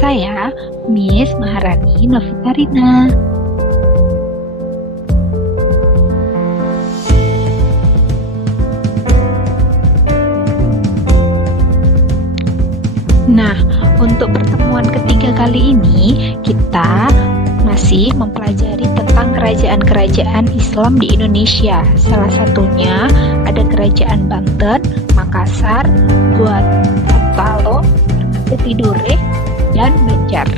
saya, Miss Maharani Novitarina. Nah, untuk pertemuan ketiga kali ini, kita masih mempelajari tentang kerajaan-kerajaan Islam di Indonesia. Salah satunya ada Kerajaan Banten, Makassar, Gorontalo, Tidore, dan Banjar.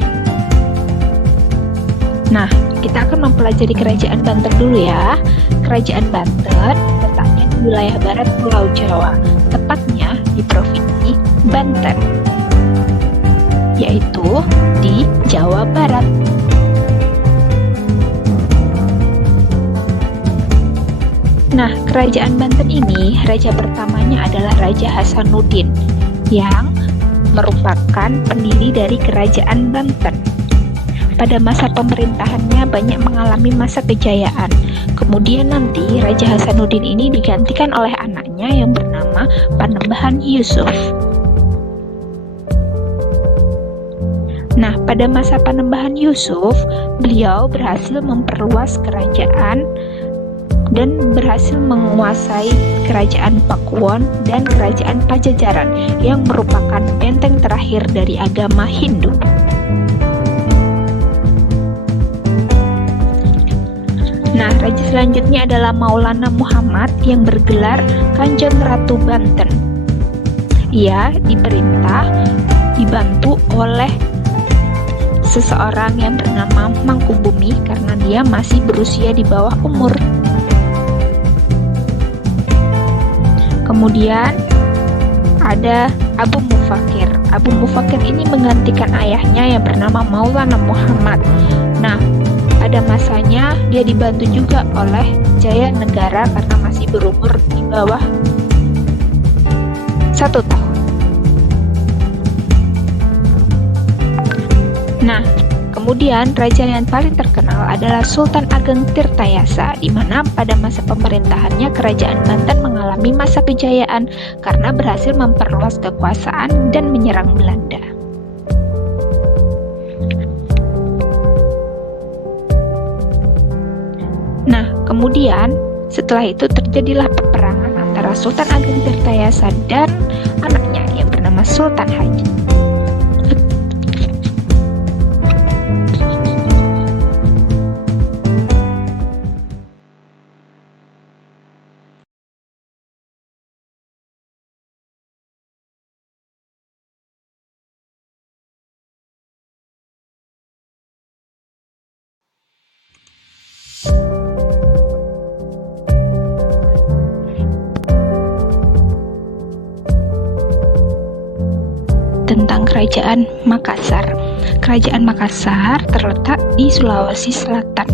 Nah, kita akan mempelajari Kerajaan Banten dulu ya. Kerajaan Banten letaknya di wilayah barat Pulau Jawa, tepatnya di Provinsi Banten, yaitu di Jawa Barat. Nah, Kerajaan Banten ini, raja pertamanya adalah Raja Hasanuddin, yang merupakan pendiri dari Kerajaan Banten. Pada masa pemerintahannya banyak mengalami masa kejayaan. Kemudian nanti Raja Hasanuddin ini digantikan oleh anaknya yang bernama Panembahan Yusuf. Nah, pada masa Panembahan Yusuf, beliau berhasil memperluas kerajaan dan berhasil menguasai Kerajaan Pakuwon dan Kerajaan Pajajaran yang merupakan benteng terakhir dari agama Hindu. Nah, raja selanjutnya adalah Maulana Muhammad yang bergelar Kanjeng Ratu Banten. Ia dibantu oleh seseorang yang bernama Mangkubumi karena dia masih berusia di bawah umur. Kemudian ada Abu Mufakir. Abu Mufakir ini menggantikan ayahnya yang bernama Maulana Muhammad. Nah, pada masanya dia dibantu juga oleh Jaya Negara karena masih berumur di bawah 1 tahun. Nah, kemudian raja yang paling terkenal adalah Sultan Ageng Tirtayasa, di mana pada masa pemerintahannya Kerajaan Banten mengalami masa kejayaan karena berhasil memperluas kekuasaan dan menyerang Belanda. Nah, kemudian setelah itu terjadilah peperangan antara Sultan Ageng Tirtayasa dan anaknya yang bernama Sultan Haji. Tentang Kerajaan Makassar. Kerajaan Makassar terletak di Sulawesi Selatan.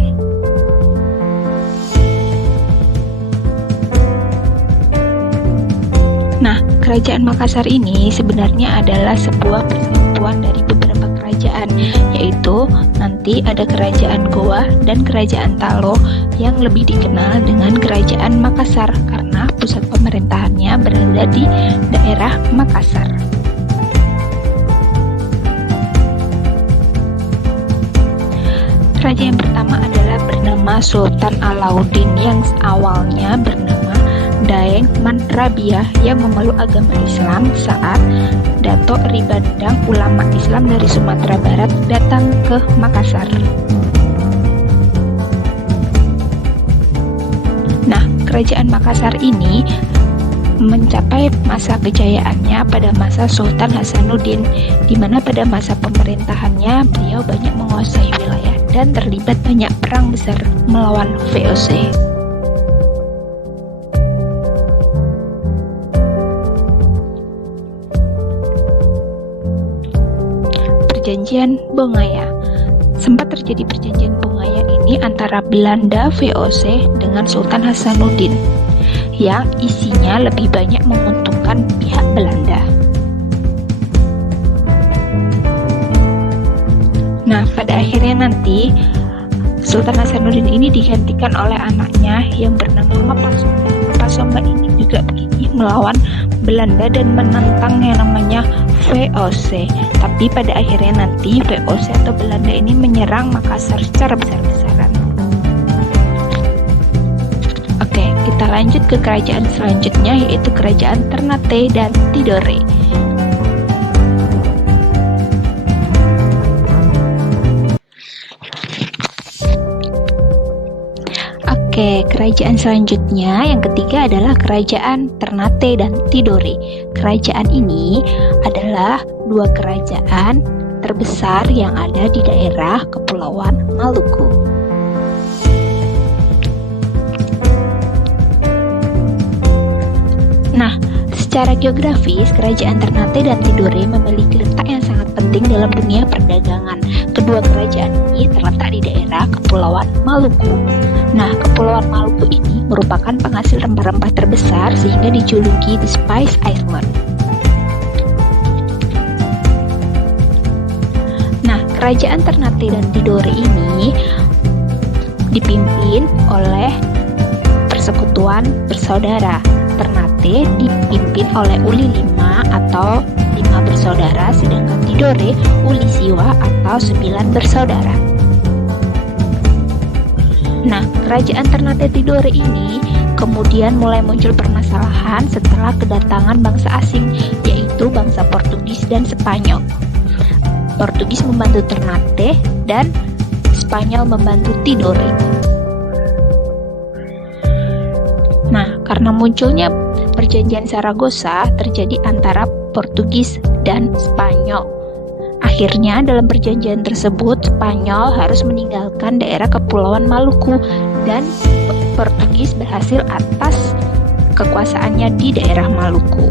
Nah, Kerajaan Makassar ini sebenarnya adalah sebuah persatuan dari beberapa kerajaan, yaitu nanti ada Kerajaan Goa dan Kerajaan Talo yang lebih dikenal dengan Kerajaan Makassar karena pusat pemerintahannya berada di daerah Makassar. Raja yang pertama adalah bernama Sultan Alauddin yang awalnya bernama Daeng Manrabiah yang memeluk agama Islam saat Dato' Ribandang ulama Islam dari Sumatera Barat datang ke Makassar. Nah, Kerajaan Makassar ini mencapai masa kejayaannya pada masa Sultan Hasanuddin, di mana pada masa pemerintahannya beliau banyak menguasai wilayah dan terlibat banyak perang besar melawan VOC. Perjanjian Bongaya. Sempat terjadi perjanjian Bongaya ini antara Belanda VOC dengan Sultan Hasanuddin, yang isinya lebih banyak menguntungkan pihak Belanda. Nah, pada akhirnya nanti Sultan Hasanuddin ini digantikan oleh anaknya yang bernama Mapasudan. Samba ini juga begini melawan Belanda dan menentang yang namanya VOC. Tapi pada akhirnya nanti VOC atau Belanda ini menyerang Makassar secara besar-besaran. Oke, kita lanjut ke kerajaan selanjutnya, yaitu kerajaan Ternate dan Tidore. Oke, kerajaan selanjutnya yang ketiga adalah kerajaan Ternate dan Tidore. Kerajaan ini adalah dua kerajaan terbesar yang ada di daerah Kepulauan Maluku. Nah, secara geografis, kerajaan Ternate dan Tidore memiliki letak yang sangat penting dalam dunia perdagangan. Kedua kerajaan ini terletak di daerah Kepulauan Maluku. Nah, Kepulauan Maluku ini merupakan penghasil rempah-rempah terbesar sehingga dijuluki The Spice Island. Nah, kerajaan Ternate dan Tidore ini dipimpin oleh persekutuan bersaudara. Ternate dipimpin oleh Uli V atau 5 bersaudara, sedangkan Tidore Uli Siwa atau 9 bersaudara. Nah, kerajaan Ternate Tidore ini kemudian mulai muncul permasalahan setelah kedatangan bangsa asing, yaitu bangsa Portugis dan Spanyol. Portugis membantu Ternate dan Spanyol membantu Tidore. Nah, karena munculnya perjanjian Saragossa terjadi antara Portugis dan Spanyol. Akhirnya dalam perjanjian tersebut Spanyol harus meninggalkan daerah Kepulauan Maluku dan Portugis berhasil atas kekuasaannya di daerah Maluku.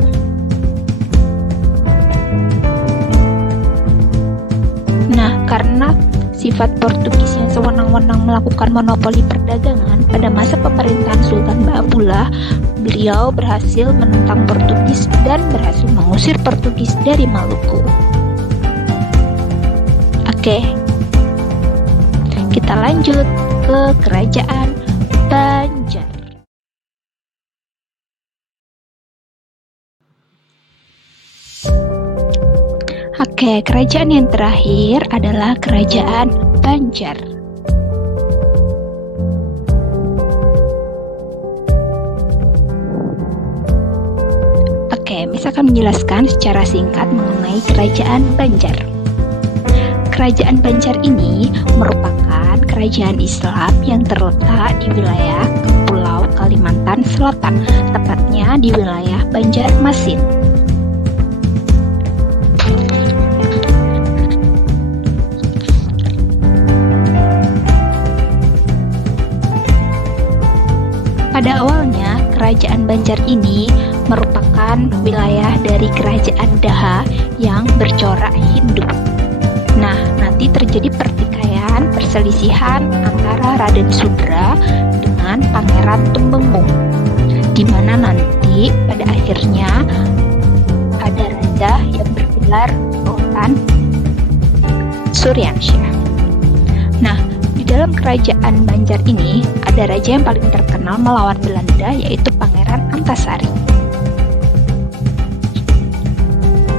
Nah, karena sifat Portugis yang sewenang-wenang melakukan monopoli perdagangan, pada masa pemerintahan Sultan Baabullah, beliau berhasil menentang Portugis dan berhasil mengusir Portugis dari Maluku. Oke, kita lanjut ke kerajaan Banjar. Oke, kerajaan yang terakhir adalah kerajaan Banjar. Oke, misalkan menjelaskan secara singkat mengenai kerajaan Banjar. Kerajaan Banjar ini merupakan kerajaan Islam yang terletak di wilayah Pulau Kalimantan Selatan, tepatnya di wilayah Banjarmasin. Pada awalnya, kerajaan Banjar ini merupakan wilayah dari kerajaan Daha yang bercorak Hindu. Nah, nanti terjadi perselisihan antara Raden Sudra dengan Pangeran Tumenggung, di mana nanti pada akhirnya ada raja yang bergelar Sultan Suryansyah. Nah, di dalam kerajaan Banjar ini ada raja yang paling terkenal melawan Belanda, yaitu Pangeran Antasari.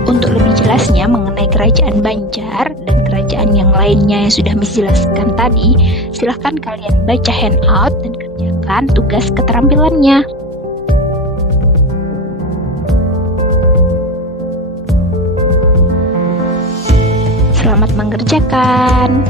Untuk lebih jelasnya mengenai kerajaan Banjar dan kerajaan yang lainnya yang sudah Miss jelaskan tadi, silahkan kalian baca handout dan kerjakan tugas keterampilannya. Selamat mengerjakan.